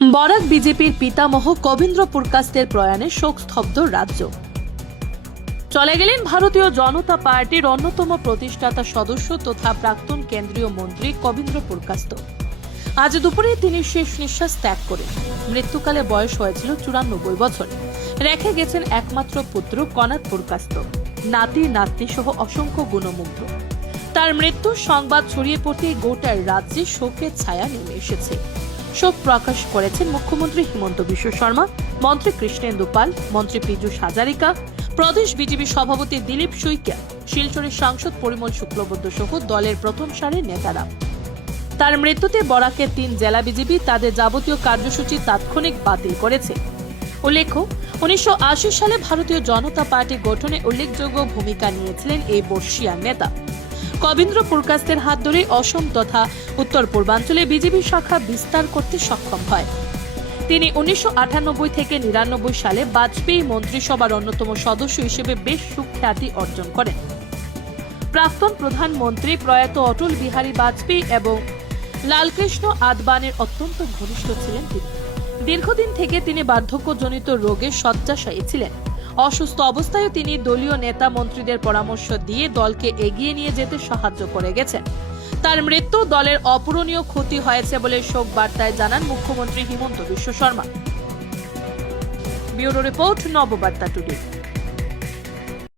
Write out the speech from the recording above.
বরাক বিজেপির পিতামহ কবীন্দ্র পুরকাস্তের প্রয়াণে শোকস্তব্ধ রাজ্য। চলে গেলেন ভারতীয় জনতা পার্টির অন্যতম প্রতিষ্ঠাতা সদস্য তথা প্রাক্তন কেন্দ্রীয় মন্ত্রী কবীন্দ্র পুরকাস্ত। আজ দুপুরে তিনি শেষ নিঃশ্বাস ত্যাগ করেন। মৃত্যুকালে বয়স হয়েছিল 94 বছর। রেখে গেছেন একমাত্র পুত্র কনাদ পুরকাস্ত, নাতি নাতনি সহ অসংখ্য গুণমুগ্ধ। তার মৃত্যুর সংবাদ ছড়িয়ে পড়তেই গোটা রাজ্যে শোকের ছায়া নেমে এসেছে। শোক প্রকাশ করেছেন মুখ্যমন্ত্রী হিমন্ত বিশ্ব শর্মা, মন্ত্রী কৃষ্ণেন্দু পাল, মন্ত্রী পীযূষ হাজারিকা, প্রদেশ বিজেপি সভাপতি দিলীপ শইকিয়া, শিলচরের সাংসদ পরিমল শুক্লবৈদ্য সহ দলের প্রথম সারির নেতারা। তার মৃত্যুতে বরাকের 3 জেলা বিজেপি তাদের যাবতীয় কার্যসূচি তাৎক্ষণিক বাতিল করেছে। উল্লেখ্য, 1980 সালে ভারতীয় জনতা পার্টি গঠনে উল্লেখযোগ্য ভূমিকা নিয়েছিলেন এই বর্ষীয়ান নেতা। কবীন্দ্র পুরকাস্তের হাত ধরে অসম তথা উত্তর পূর্বাঞ্চলে বিজেপি শাখা বিস্তার করতে সক্ষম হয়। তিনি 1998 থেকে 99 সালে বাজপেয়ী মন্ত্রিসভার অন্যতম সদস্য হিসেবে বেশ সুখ্যাতি অর্জন করেন। প্রাক্তন প্রধানমন্ত্রী প্রয়াত অটল বিহারী বাজপেয়ী এবং লালকৃষ্ণ আদবানির অত্যন্ত ঘনিষ্ঠ ছিলেন তিনি। দীর্ঘদিন থেকে তিনি বার্ধক্যজনিত রোগে শয্যাশায়ী ছিলেন। অসুস্থ অবস্থায় তিনি দলীয় নেতা মন্ত্রীদের পরামর্শ দিয়ে দলকে এগিয়ে নিয়ে যেতে সাহায্য করে গেছেন। তার মৃত্যু দলের অপূরণীয় ক্ষতি হয়েছে বলে শোক বার্তায় জানান মুখ্যমন্ত্রী Himanta Biswa Sarma. Bureau report, Nababarta today.